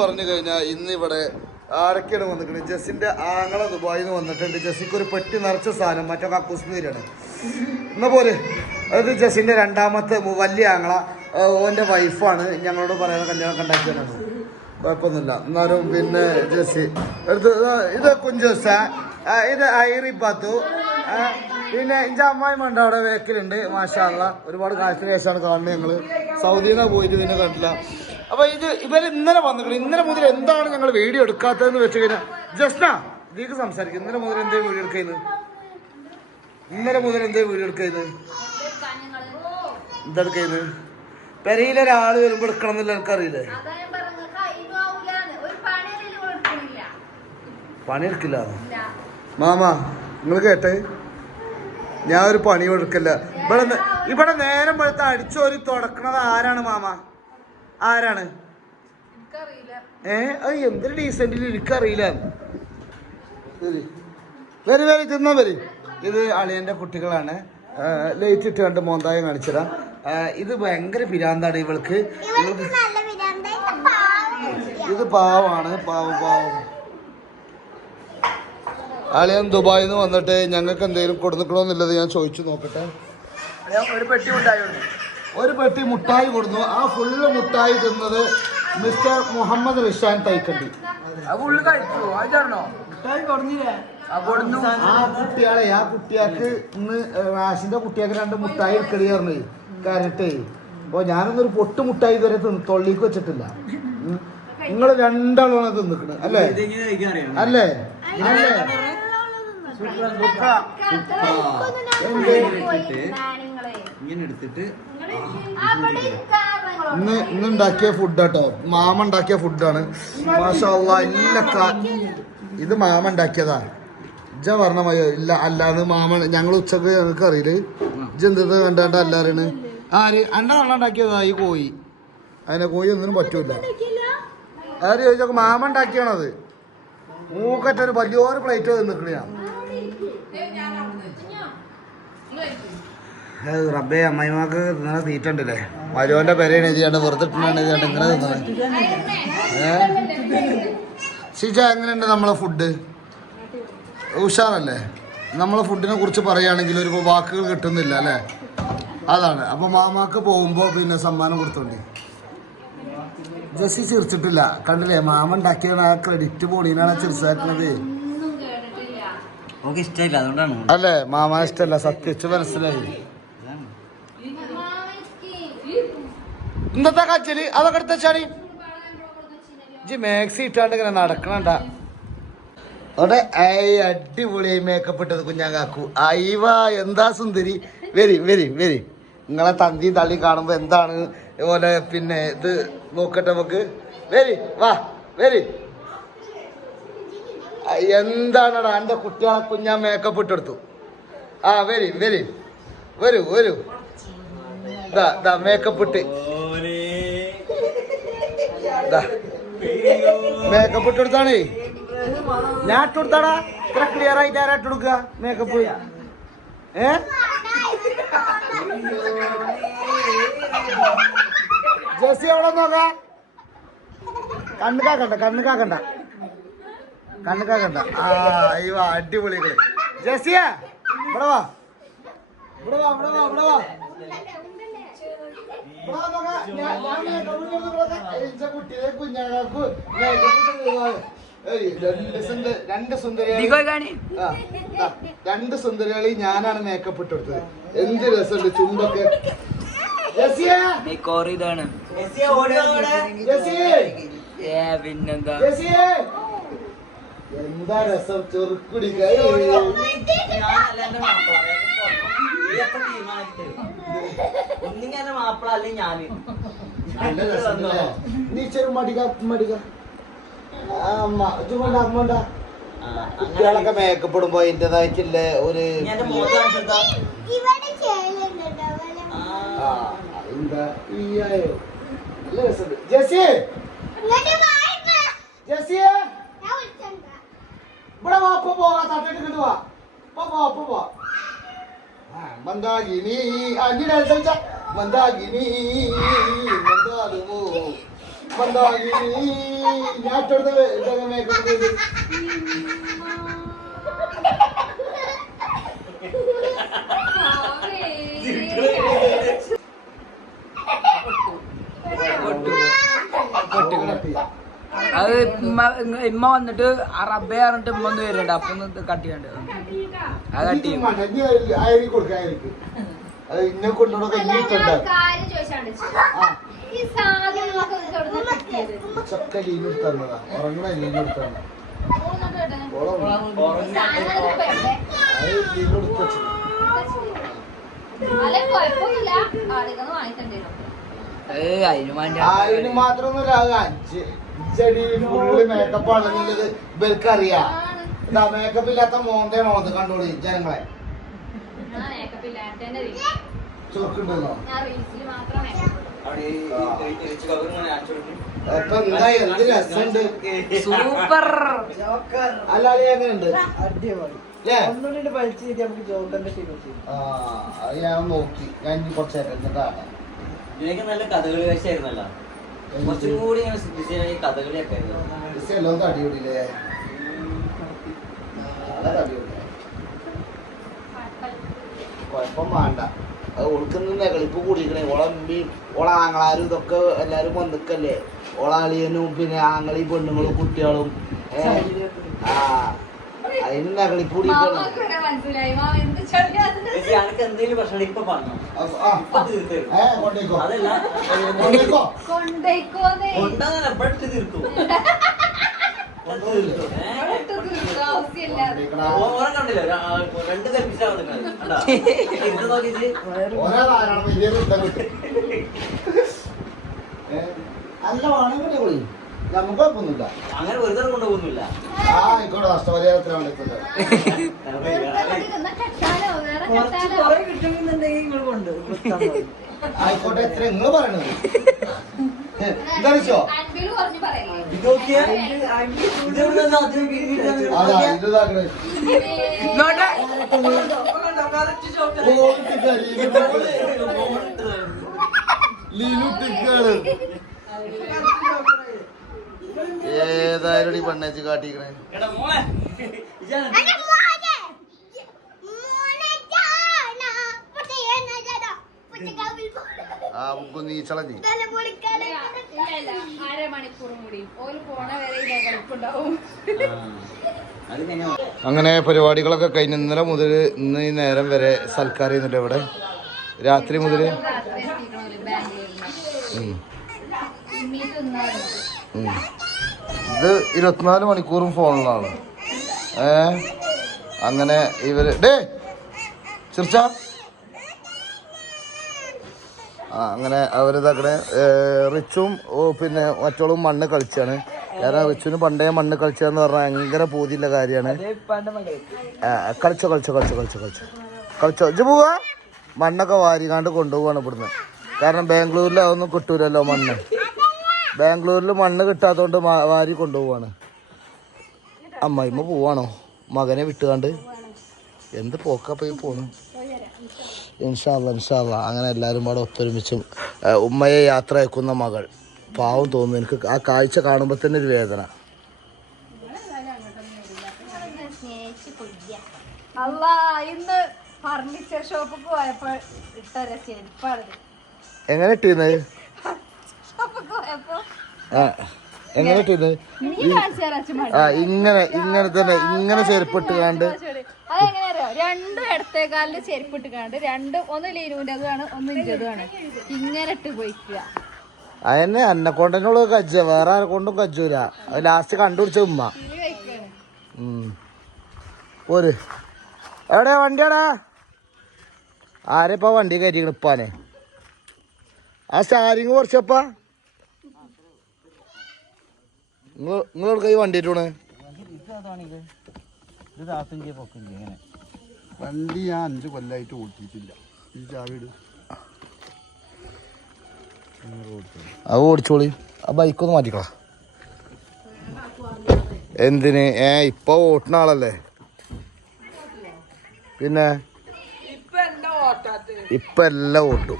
പറഞ്ഞു കഴിഞ്ഞാൽ ഇന്നിവിടെ ആരൊക്കെയാണ് വന്നിട്ടുണ്ട് ജസിന്റെ ആങ്ങള ദുബായിൽ നിന്ന് വന്നിട്ടുണ്ട്. ജസിക്ക് ഒരു പെട്ടി നിറച്ച സാധനം മറ്റേ കക്കൂസ്നീരാണ് എന്നാ പോലെ അത് ജസിന്റെ രണ്ടാമത്തെ വലിയ ആങ്ങള ഓന്റെ വൈഫാണ്. ഞങ്ങളോട് പറയുന്ന കല്യാണം കണ്ടാക്കിയാണ് കുഴപ്പമൊന്നുമില്ല. എന്നാലും പിന്നെ ജസി എടുത്ത് ഇതാ, കുഞ്ചോസ ആ, ഇത് ഐറി പാത്തു. പിന്നെ എന്റെ മണ്ട അവിടെ വേക്കിലുണ്ട്. മാഷാള്ള ഒരുപാട് കാലത്തിന് ശേഷമാണ് കാണുന്നത് ഞങ്ങൾ. സൗദിയിൽ പോയിട്ട് പിന്നെ കണ്ടില്ല. അപ്പൊ ഇത് ഇവർ ഇന്നലെ വന്നിട്ടുണ്ട് ഇന്നലെ മുതൽ എന്താണ് ഞങ്ങൾ വീഡിയോ എടുക്കാത്തതെന്ന് വെച്ച് കഴിഞ്ഞാൽ ജസ്ന ഇതിക്ക് സംസാരിക്കും ഇന്നലെ മുതൽ എന്തേ വീഡിയോ എടുക്കുന്നത് ഇന്നലെ മുതൽ എന്തേ വീഡിയോ എടുക്കുന്നത് എന്തെടുക്കുന്നത് പെരയിലെ ഒരാൾ വരുമ്പോ എടുക്കണം എന്നില്ല എനിക്കറിയില്ലേ. പണിയെടുക്കില്ല. മാമ നിങ്ങൾ കേട്ടെ ഞാൻ ഒരു പണി എടുക്കില്ല ഇവിടെ ഇവിടെ നേരം പഴുത്ത അടിച്ചോരി തുടക്കണത് ആരാണ് മാമ ആരാണ്? ഏഹ് ഏ? അത് എന്തൊരു ഡീസെന്റിൽ എനിക്കറിയില്ല. വരി വരി തിന്നാ വരി. ഇത് അളിയന്റെ കുട്ടികളാണ്. ലൈറ്റ് ഇട്ട് കണ്ട് മോന്തായം കാണിച്ചതാ ഇത് ഭയങ്കര പിരാന്താണ് ഇവൾക്ക്. ഇത് പാവമാണ് പാവം പാവം. അളിയൻ ദുബായിന്ന് നിന്ന് വന്നിട്ട് ഞങ്ങൾക്ക് എന്തെങ്കിലും കൊടുക്കണമെന്നുള്ളത് ഞാൻ ചോദിച്ചു നോക്കട്ടെ. ഒരു പെട്ടി ഉണ്ടായിരുന്നു ഒരു പെട്ടി മുട്ടായി കൊടുന്നു. ആ ഫുള്ള് മുട്ടായി തിന്നത് മിസ്റ്റർ മുഹമ്മദ് റിഷാൻ തൈക്കണ്ടി. ആ കൊടുന്നു. ആ കുട്ടിയാളെ ആ കുട്ടിയാക്ക് ഇന്ന് റാഷിന്റെ കുട്ടിയാക്ക് രണ്ട് മുട്ടായി എടുക്കടി പറഞ്ഞു കരട്ടെ. അപ്പൊ ഞാനൊന്നൊരു പൊട്ട് മുട്ടായി ഇതുവരെ തിന്നു തൊള്ളിക്ക് വെച്ചിട്ടില്ല. നിങ്ങൾ രണ്ടാളാണ് തിന്നിക്കണ് അല്ലേ? അല്ലേ? അല്ലേ. ഇങ്ങനെ എടുത്തിട്ട്. ഇന്ന് ഇന്ന് ഉണ്ടാക്കിയ ഫുഡാട്ടോ മാമ ഉണ്ടാക്കിയ ഫുഡാണ് മാഷല്ല ഇല്ല കാ- ഇത് മാമ ഉണ്ടാക്കിയതാ. ഇജ പറഞ്ഞ മതി ഇല്ല അല്ലാന്ന് മാമ ഞങ്ങൾ ഉച്ചയ്ക്ക് ഞങ്ങൾക്ക് അറിയില്ല? ഇജ് എന്ത് കണ്ടാണ്ട് അല്ലാറാണ് ആര്? അണ്ട വെള്ളം ഉണ്ടാക്കിയതാ ഈ കോഴി. അതിനെ കോഴി ഒന്നിനും പറ്റൂല. ആര് ചോദിച്ചോ മാമ ഉണ്ടാക്കിയാണത്? മൂക്കറ്റൊരു വലിയൊരു പ്ലേറ്റ് നിൽക്കണ ഞാൻ റബ്ബേ അമ്മായിമാക്ക് നിങ്ങളെ തീറ്റ ഉണ്ടല്ലേ? മരുവന്റെ പെരയാണ് എഴുതിയാണ്ട് വെറുതെ ഇട്ടാണ് എഴുതിയാണ്ട് ഇങ്ങനെ തിന്നത് ഏ? ഷിജ എങ്ങനെയുണ്ട് നമ്മളെ ഫുഡ് ഉഷാറല്ലേ? നമ്മളെ ഫുഡിനെ കുറിച്ച് പറയുകയാണെങ്കിൽ ഒരു വാക്കുകൾ കിട്ടുന്നില്ല അല്ലേ? അതാണ്. അപ്പൊ മാമാക്ക് പോകുമ്പോ പിന്നെ സമ്മാനം കൊടുത്തോണ്ടി. ജസ്സി ചിരിച്ചിട്ടില്ല. കണ്ടില്ലേ മാമ ഉണ്ടാക്കിയാണ് ആ ക്രെഡിറ്റ് പോണീനാണ് ചിരിച്ചാക്കുന്നത് ഇഷ്ടമില്ല അല്ലേ? മാമാ ഇഷ്ടല്ല സത്യച്ച് മനസ്സിലായി. ഇന്നത്തെ കച്ചൽ അതൊക്കെ എടുത്താടി ഇജ്ജ് മാക്സി ഇട്ടാണ്ട് ഇങ്ങനെ നടക്കണണ്ട. അവിടെ ഐ അടിപൊളിയായി മേക്കപ്പ് ഇട്ടത് കുഞ്ഞാങ്കാക്കു. അയവ എന്താ സുന്ദരി? വരി വരി വരി. നിങ്ങളെ തന്തി തള്ളി കാണുമ്പോ എന്താണ്? ഇതുപോലെ പിന്നെ ഇത് നോക്കട്ടെ നമുക്ക്. വരി വാ വരി. എന്താണടാ എന്റെ കുട്ടികളെ കുഞ്ഞാ മേക്കപ്പ് ഇട്ടെടുത്തു? ആ വരി വരി. വരൂ വരൂ. ദാ ദാ മേക്കപ്പ് ഇട്ട്. മേക്കപ്പ് ഇട്ട് കൊടുത്താണേ. ഞാൻ ഇട്ട് കൊടുത്താടാ. ഇത്ര ക്ലിയർ ആയിട്ട് ആരാ ഇട്ട് കൊടുക്കുക? മേക്കപ്പ് ഏ? ജെസ്സി എവിടെ നോക്ക. കണ്ണു കാക്കണ്ട കണ്ണു കാക്കണ്ട. കണ്ണു കാക്കണ്ട. ആ അയ്യോ അടിപൊളി കളി ഇവിടെ വാ. ഇവിടെ വാ ഇവിടെ വാ ഇവിടെ വാ. രണ്ട് സുന്ദരികളിൽ രണ്ട് സുന്ദരികളെ രണ്ട് ഞാനാണ് മേക്കപ്പ് ഇട്ട് കൊടുത്തത്. എന്ത് രസമുണ്ട് ചുണ്ടൊക്കെ. ഇതാണ്. പിന്നെന്താ? ജെസ്സിയെ. എന്താ രസം? ചെറുക്കുടിക്ക ഒന്നിങ്ങനെ മാപ്പിള അല്ലെ ഞാൻ? നീ ചെറു മടിക മടിക. ഇതുകൊണ്ട് അമ്മണ്ട. കുട്ടികളൊക്കെ മേക്കപ്പെടുമ്പോ ഇടുമ്പോ ഒരു എന്താ ഈയായോ നല്ല രസമുണ്ട്. ജെസ്സി! ജെസ്സിയെ ഇവിടെ വാ അപ്പൊ പോവാ തട്ടിട്ട് കിട്ടുവാ പോ അപ്പൊ പോ ಮಂದಾಗಿನಿ ಮಂದಾಗಿನಿ ಮಂದಾಗಿನಿ ಯಾಕೆ ಮೇಲೆ അത് ഇമ്മ ഇമ്മ വന്നിട്ട് റബ്ബെ പറഞ്ഞിട്ട് ഇമ്മ ഒന്ന് വരുന്നുണ്ട്. അപ്പൊ ഒന്ന് കട്ട് ചെയ്യണ്ട്. അത് കട്ട് ചെയ്യും. അതിന് മാത്രമൊന്നുമില്ല. അത് അഞ്ച് ചെടി ഫുള്ള് മേക്കപ്പ് ആണെന്നുള്ളത് ഇവർക്ക് അറിയാം. എന്താ മേക്കപ്പ് ഇല്ലാത്ത മോന്തയാണോ അത് കണ്ടോളി ജനങ്ങളെ. ചുരുക്കുണ്ടെന്നോ ഞാൻ. അപ്പൊ എന്താ എന്ത് രസമുണ്ട്? സൂപ്പർ. എങ്ങനെയുണ്ട്? അടിപൊളി? ഒന്നുകൂടി വലിച്ചു നമുക്ക് ജോക്കറിന്റെ അത് നോക്കി. ഞാൻ കുറച്ചേരം എന്നിട്ടാണ് നല്ല കഥകളി വേഷമായിരുന്നല്ലോ കുറച്ചും കൂടി ഇങ്ങനെ കഥകളിയൊക്കെ എല്ലാം തടിയോടില്ലേ കുഴപ്പം വേണ്ട. അത് ഓൾക്കുന്ന നെകളിപ്പ് കൂടിക്കണേ ഓളെ ഉമ്മയും ഓളെ ആങ്ങളാരും ഇതൊക്കെ എല്ലാരും വന്നിക്കല്ലേ? ഓളാളിയനും പിന്നെ ആങ്ങളി പെണ്ണുങ്ങളും കുട്ടികളും. ഏഹ് ആ. എന്തെങ്കിലും പ്രശ്നം ഇപ്പൊ പറഞ്ഞു. അതല്ല തീർത്തു രണ്ട്. അല്ല വാണെങ്കിൽ കേട്ടോ. കൊളി. നമുക്ക് കുഴപ്പമൊന്നുമില്ല. അങ്ങനെ വെറുതെ കൊണ്ടുപോകുന്നില്ല. ആ ആയിക്കോട്ടെ നഷ്ടപരിഹാരത്തിലാണ് ആയിക്കോട്ടെ എത്ര നിങ്ങൾ പറയണത്. എന്താ വെച്ചോ അൻപിൽ ഏതായാലും ഈ പെണ്ണേച്ച് കാട്ടിക്കണേ? ആ നമുക്ക് നീച്ചളം അങ്ങനെ പരിപാടികളൊക്കെ കഴിഞ്ഞ ഇന്നലെ മുതൽ ഇന്ന് ഈ നേരം വരെ സൽക്കാരം ചെയ്യുന്നുണ്ട് ഇവിടെ രാത്രി മുതൽ? രാത്രി ഇത് ഇരുപത്തിനാല് മണിക്കൂറും ഫോണിലാണ്. ഏ? അങ്ങനെ ഇവർ ഡേ! ചിർച്ച ആ അങ്ങനെ അവരിതങ്ങനെ റിച്ചും പിന്നെ മറ്റോളും മണ്ണ് കളിച്ചാണ്. കാരണം റിച്ചുവിന് പണ്ടേ മണ്ണ് കളിച്ചാന്ന് പറഞ്ഞാൽ ഭയങ്കര പൂതിയുള്ള കാര്യമാണ്. കളിച്ചോ കളിച്ചോ കളിച്ചോ കളിച്ചോ കളിച്ചോ. കളിച്ചോ. ഇജ് പോവാ. മണ്ണൊക്കെ വാരിക്കാണ്ട് കൊണ്ടുപോവാണ് ഇവിടുന്ന്. കാരണം ബാംഗ്ലൂരിൽ അതൊന്നും കിട്ടൂലല്ലോ മണ്ണ്. ബാംഗ്ലൂരിൽ മണ്ണ് കിട്ടാത്തതുകൊണ്ട് വാരി കൊണ്ടുപോവാണ്. അമ്മായിമ്മ പോവാണോ? മകനെ വിട്ടുകാണ്ട്. എന്ത് പോക്ക പോയി പോണു? ഇൻഷാല്ല ഇൻഷാല്ല അങ്ങനെ എല്ലാവരും പാടെ ഒത്തൊരുമിച്ചും ഉമ്മയെ യാത്ര അയക്കുന്ന മകൾ. പാവം തോന്നുന്നു. എനിക്ക് ആ കാഴ്ച കാണുമ്പോൾ തന്നെ ഒരു വേദന. അല്ല ഇന്ന് ഫർണിച്ചർ ഷോപ്പിൽ പോയപ്പോൾ ഇട്ട ചെരുപ്പാണ് എങ്ങനെ ഇട്ടിരുന്നത്? ഷോപ്പിൽ ഇത് ആ ഇങ്ങനെ. ഇങ്ങനെ തന്നെ ഇങ്ങനെ ചെരുപ്പിട്ട് കണ്ട്. അതെങ്ങനെ അറിയോ? രണ്ടും ഇടത്തേക്കാലിൽ ചെരുപ്പിട്ട് കണ്ട് രണ്ടും ഒന്ന് ലീനുവിന്റെതാണ് ഒന്ന് ഇഞ്ചതാണ് ഇങ്ങനെ ഇട്ട് പോയിക്കുക. അതന്നെ അന്നെ കൊണ്ടതിനുള്ള കജ്ജ വേറെ ആരെ കൊണ്ടും കജ്ജൂല അത് ലാസ്റ്റ് കണ്ടുപിടിച്ച ഉമ്മ. ഒരു എവിടെയാ വണ്ടിയാടാ ആരെപ്പാ വണ്ടി കയറ്റിക്കണ ഇപ്പാനെ? ആ സ്റ്റാരിങ് കുറച്ചപ്പാ. നിങ്ങൾ നിങ്ങൾ കൈ വണ്ടി ഇട്ടോണ് ഇത് താത്തിന്റെ പൊക്കില്ല ഇങ്ങനെ. വണ്ടി ഞാൻ അഞ്ച് കൊല്ലായിട്ട് ഓടിച്ചിട്ടില്ല ഈ ചാവിട് അത് ഓടിച്ചോളി. ആ ബൈക്കൊന്ന് മാറ്റിക്കളാ എന്തിന്? ഏ ഇപ്പൊ ഓട്ടുന്ന ആളല്ലേ? പിന്നെ? ഇപ്പൊ എല്ലാം ഓട്ടി.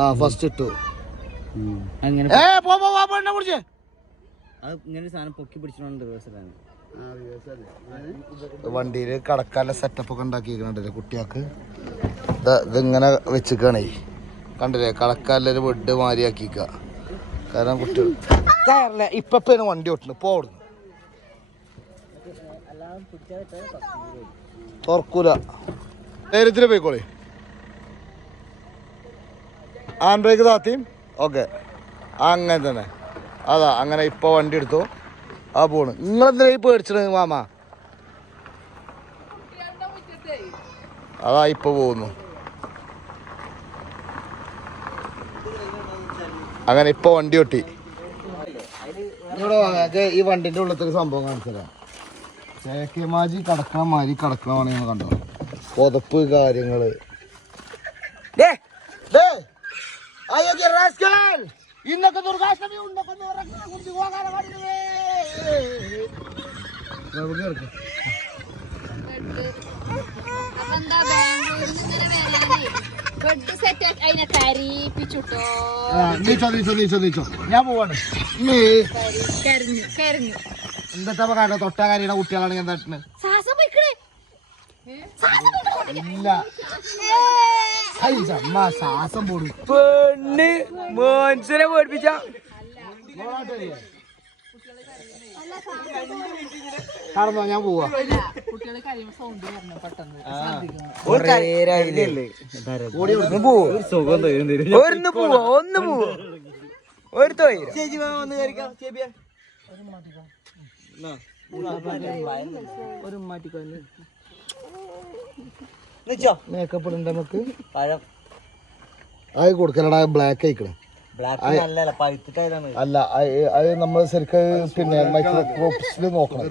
ആ ഫസ്റ്റ് ഇട്ടു. അങ്ങനെ ഏ പോ പോ, പോ, എന്നെ പിടിച്ചേ അത് ഇങ്ങനെ സാധനം പൊക്കി പിടിച്ചോണ്ട് വണ്ടിയിൽ കടക്കാനുള്ള സെറ്റപ്പ് ഒക്കെ ഉണ്ടാക്കിയിരിക്കണ്ടല്ലേ കുട്ടികൾക്ക്. ഇതിങ്ങനെ വെച്ചിക്കണേ കണ്ടില്ലേ കടക്കാലൊരു വെഡ് മാറി ആക്കിക്ക കാരണം കുട്ടികൾ ഇപ്പൊ ഇപ്പപ്പേന് വണ്ടി ഓട്ടുന്നു. പോടുന്നു തുറക്കൂല. ധൈര്യത്തിൽ പോയിക്കോളി. ആൻഡ്രോയ്ക്ക് ബ്രേക്ക് താത്തിയും ഓക്കെ. അങ്ങനെ തന്നെ. അതാ അങ്ങനെ ഇപ്പൊ വണ്ടി എടുത്തു. ആ പോണ്. നിങ്ങളെന്തിനാ ഈ പേടിച്ചത് മാമ? അതാ ഇപ്പൊ പോകുന്നു. അങ്ങനെ ഇപ്പൊ വണ്ടി ഒട്ടി. ഈ വണ്ടിന്റെ ഉള്ളത്തെ സംഭവം കാണിച്ചതാ ചേക്കേമാജി കടക്കണ മാതിരി കടക്കണമാണ് നിങ്ങൾ കണ്ടോ. പുതപ്പ് കാര്യങ്ങൾ. ഇന്നൊക്കെ ദുർഗാഷ്ടമി ഉണ്ടൊക്കെ അതെന്താ ബാംഗ്ലൂരിൽ നിന്ന് ഇങ്ങനെ വരാനേ ബെഡ് സെറ്റ് അതിനെ കരീപ്പിച്ചുട്ടോ നീച്ചോ നീച്ചോ നീച്ചോ നീച്ചോ. ഞാൻ പോവാണ്. നീ കരഞ്ഞു കരഞ്ഞു എന്താ കാരണം തൊട്ടാ കാര്യയുടെ കുട്ടികളാണ് ഞാൻ ശ്വാസം ഇല്ല. ശ്വാസം പോടും പെണ്ണ് മോൻസിനെ പേടിപ്പിച്ച. കടന്നോ ഞാൻ പോവാ. ഒന്ന് പോവോ. ഒന്ന് പോവോ. ഒരു തൊഴിൽ ഒരു മാറ്റിക്കൊന്ന് മേക്കപ്പ് ഇടണ്ട നമുക്ക്. പഴം. അത് കൊടുക്കലടാ ബ്ലാക്ക് ആയിക്കണേ. അല്ല അത് നമ്മൾ ശരിക്ക് പിന്നെ മൈക്രോസ്കോപ്സിൽ നോക്കണം.